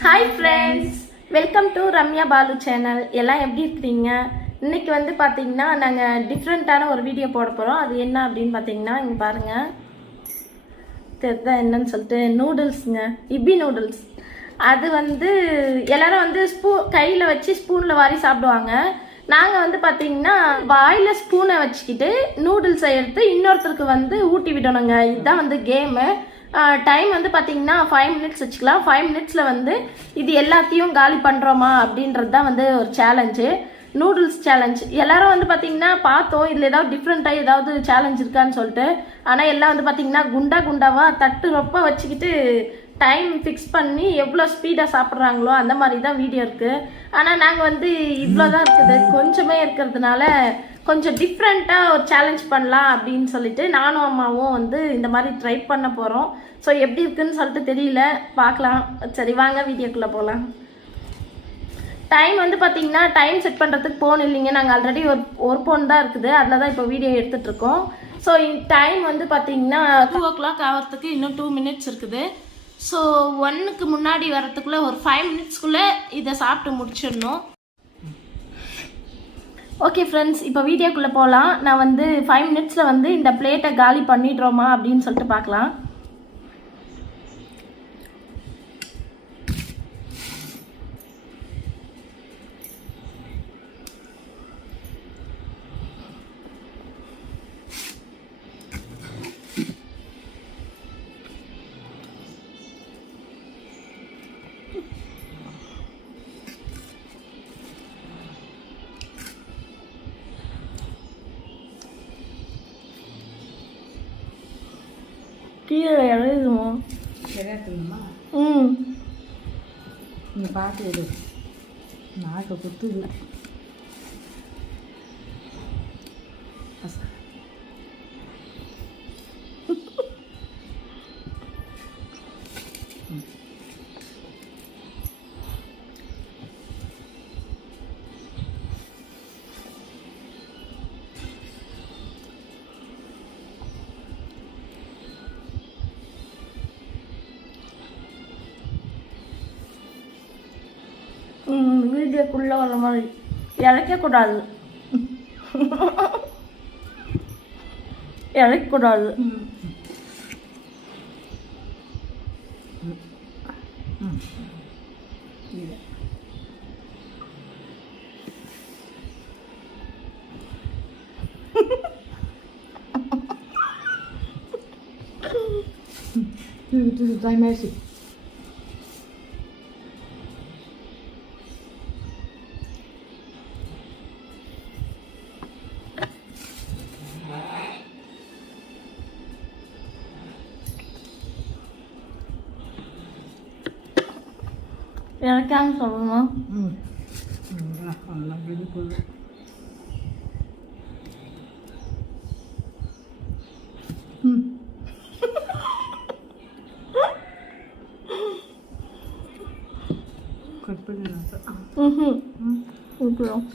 Hi friends, welcome to Ramya Balu channel. எல்லாம் எப்படி இருக்கிறீங்க? இன்னைக்கு வந்து பார்த்தீங்கன்னா நாங்கள் டிஃப்ரெண்ட்டான ஒரு வீடியோ போட போகிறோம். அது என்ன அப்படின்னு பார்த்தீங்கன்னா இங்கே பாருங்கள், தெரிதா என்னன்னு சொல்லிட்டு, நூடுல்ஸுங்க, இப்பி நூடுல்ஸ். அது வந்து எல்லாரும் வந்து கையில் வச்சு ஸ்பூனில் வாரி சாப்பிடுவாங்க. நாங்கள் வந்து பார்த்தீங்கன்னா வாயில் ஸ்பூனை வச்சுக்கிட்டு நூடுல்ஸை எடுத்து இன்னொருத்தருக்கு வந்து ஊட்டி விடணுங்க. இதுதான் வந்து கேமு. டைம் வந்து பார்த்தீங்கன்னா 5 மினிட்ஸ் வச்சுக்கலாம். 5 மினிட்ஸில் வந்து இது எல்லாத்தையும் காலி பண்ணுறோமா அப்படின்றது தான் வந்து ஒரு சேலஞ்சு, நூடுல்ஸ் சேலஞ்ச். எல்லாரும் வந்து பார்த்தீங்கன்னா பார்த்தோம் இதில் ஏதாவது டிஃப்ரெண்ட்டாக ஏதாவது சேலஞ்ச் இருக்கான்னு சொல்லிட்டு. ஆனால் எல்லாம் வந்து பார்த்தீங்கன்னா குண்டாவாக தட்டு ரொப்ப வச்சுக்கிட்டு டைம் ஃபிக்ஸ் பண்ணி எவ்வளோ ஸ்பீடாக சாப்பிட்றாங்களோ அந்த மாதிரி தான் வீடியோ இருக்குது. ஆனால் நாங்கள் வந்து இவ்வளோ தான் இருக்குது, கொஞ்சமே இருக்கிறதுனால கொஞ்சம் டிஃப்ரெண்ட்டாக ஒரு சேலஞ்ச் பண்ணலாம் அப்படின்னு சொல்லிட்டு நானும் அம்மாவும் வந்து இந்த மாதிரி ட்ரை பண்ண போகிறோம். ஸோ எப்படி இருக்குன்னு சொல்லிட்டு தெரியல, பார்க்கலாம். சரி வாங்க வீடியோக்குள்ளே போகலாம். டைம் வந்து பார்த்தீங்கன்னா டைம் செட் பண்ணுறதுக்கு ஃபோன் இல்லைங்க. நாங்கள் ஆல்ரெடி ஒரு ஃபோன் தான் இருக்குது, அதில் தான் இப்போ வீடியோ எடுத்துகிட்ருக்கோம். ஸோ டைம் வந்து பார்த்தீங்கன்னா 2 o'clock ஆகிறதுக்கு இன்னும் 2 minutes இருக்குது. ஸோ 1க்கு முன்னாடி வரத்துக்குள்ளே ஒரு 5 minutesக்குள்ளே இதை சாப்பிட்டு முடிச்சிடணும். ஓகே ஃப்ரெண்ட்ஸ், இப்போ வீடியோக்குள்ளே போகலாம். நான் வந்து 5 minutesல வந்து இந்த பிளேட்டை காலி பண்ணிடுறோமா அப்படின்னு சொல்லிட்டு பார்க்கலாம். கீழே எழுதுமா விளையாட்டுமா? நீ பார்த்து எடு, நாக்கு குத்துது. வீடியோக்குள்ளே வர மாதிரி இழைக்கக்கூடாது, இழைக்கக்கூடாது. Tu dai messi. இழைக்கான்னு சொல்லணும். நல்லா விழுப்புது. கட் பண்ணிடலாம். விட்டுரும்.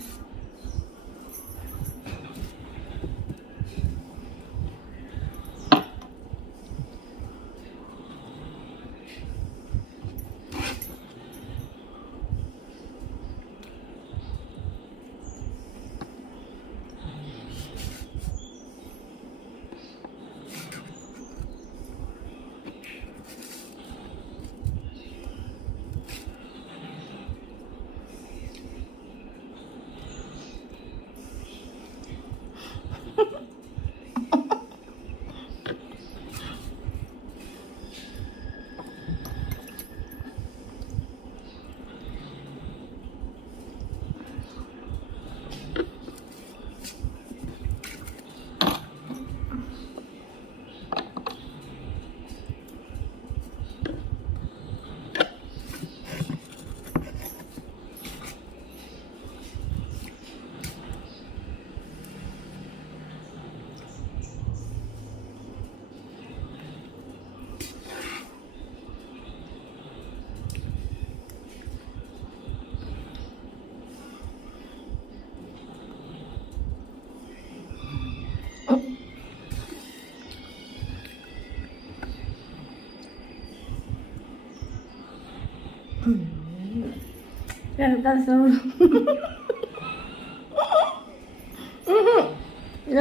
எனக்கு தான் சொல்லு.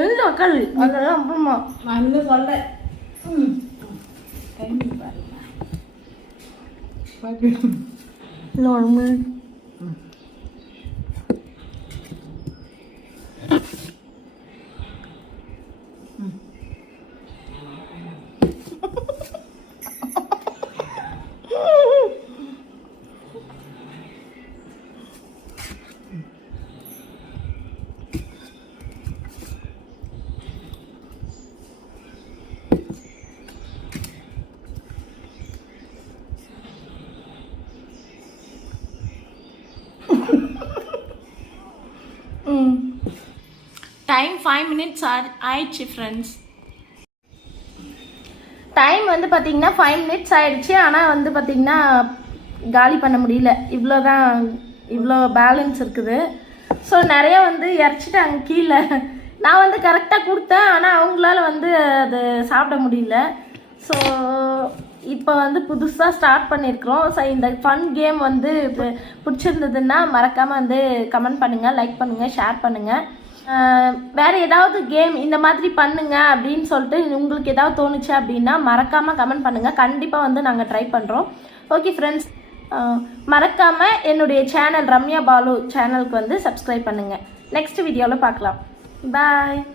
எந்த உக்காது அதெல்லாம் அப்புறமா நான் இன்னும் சொல்ல கண்ணி பாருங்க பாரு. இன்னொன்று டைம் 5 minutes ஆயிடுச்சு ஃப்ரெண்ட்ஸ். டைம் வந்து பார்த்தீங்கன்னா 5 minutes ஆயிடுச்சு. ஆனால் வந்து பார்த்தீங்கன்னா காலி பண்ண முடியல. இவ்வளோ பேலன்ஸ் இருக்குது. ஸோ நிறைய வந்து இறச்சிட்டாங்க கீழே. நான் வந்து கரெக்டாக கொடுத்தேன். ஆனால் அவங்களால வந்து அது சாப்பிட முடியல. ஸோ இப்போ வந்து புதுசாக ஸ்டார்ட் பண்ணியிருக்கிறோம். ஸோ இந்த ஃபன் கேம் வந்து பிடிச்சிருந்ததுன்னா மறக்காமல் வந்து கமெண்ட் பண்ணுங்கள், லைக் பண்ணுங்கள், ஷேர் பண்ணுங்கள். வேறு ஏதாவது கேம் இந்த மாதிரி பண்ணுங்க அப்படின்னு சொல்லிட்டு உங்களுக்கு ஏதாவது தோணுச்சு அப்படின்னா மறக்காமல் கமெண்ட் பண்ணுங்கள். கண்டிப்பாக வந்து நாங்கள் ட்ரை பண்ணுறோம். ஓகே ஃப்ரெண்ட்ஸ், மறக்காமல் என்னுடைய சேனல் ரம்யா பாலு சேனலுக்கு வந்து சப்ஸ்கிரைப் பண்ணுங்கள். நெக்ஸ்ட் வீடியோவில் பார்க்கலாம். பாய்.